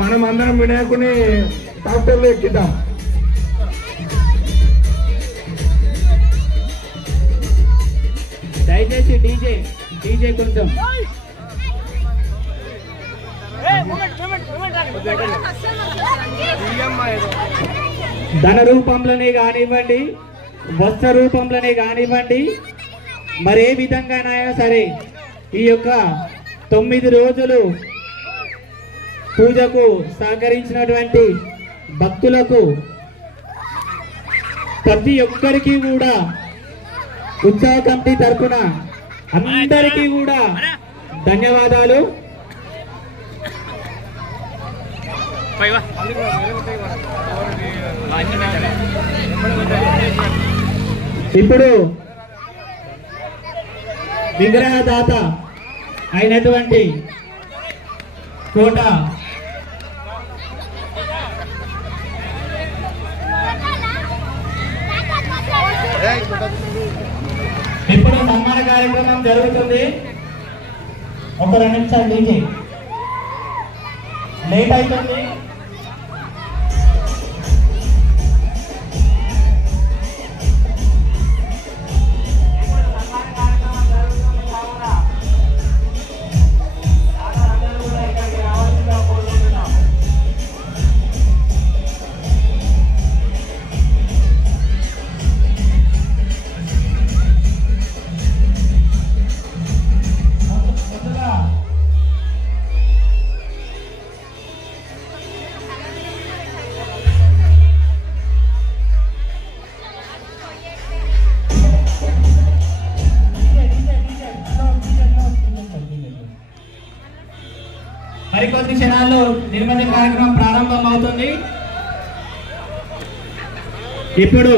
మనం అందరం వినాయకుని ట్రాక్టర్లో ఎక్కిద్దాం. దయచేసి డీజే కొంచెం ధన రూపంలోనే కానివ్వండి, వస్త్ర రూపంలోనే కానివ్వండి, మరే విధంగానైనా సరే ఈ యొక్క 9 రోజులు పూజకు సహకరించినటువంటి భక్తులకు ప్రతి ఒక్కరికి కూడా ఉత్సవ కమిటీ తరఫున అందరికీ కూడా ధన్యవాదాలు. ఇప్పుడు విగ్రహదాత అయినటువంటి కోట ఇప్పుడు సన్మాన కార్యక్రమం జరుగుతుంది. ఒక 2 నిమిషాలు డీజే లేట్ అవుతుంది. మరికొద్ది క్షణాల్లో నిర్మతి కార్యక్రమం ప్రారంభం అవుతుంది. ఇప్పుడు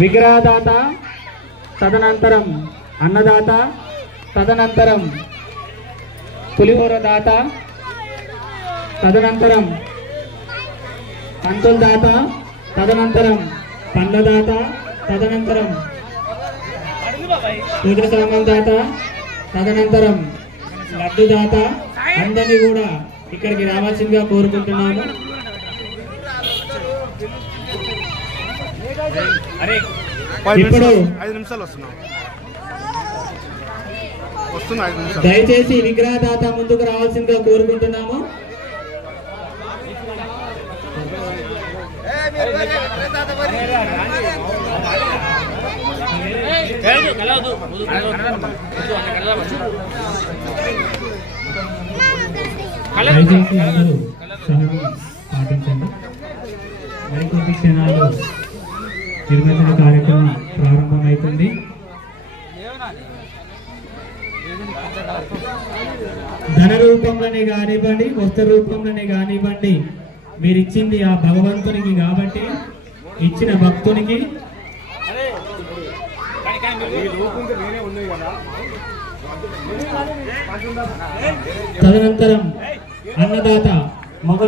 విగ్రహదాత, తదనంతరం అన్నదాత, తదనంతరం పులిహోర దాత, తదనంతరం పంతుల దాత, తదనంతరం పండ్ల దాత, తదనంతరం పూజ సామాన్ దాత, తదనంతరం లడ్డు దాత, అందరినీ కూడా ఇక్కడికి రావాల్సిందిగా కోరుకుంటున్నాను. ఇప్పుడు 5 నిమిషాలు దయచేసి విగ్రహదాత ముందుకు రావాల్సిందిగా కోరుకుంటున్నాము. దయచేసి అందరూ సహనం పాటించండి. మరికొద్ది క్షణాల్లో నిర్వచన కార్యక్రమం ప్రారంభమవుతుంది. ధన రూపంలోనే కానివ్వండి, వస్త్ర రూపంలోనే కానివ్వండి, మీరు ఇచ్చింది ఆ భగవంతునికి కాబట్టి ఇచ్చిన భక్తునికి తదనంతరం అన్నదాత మొగ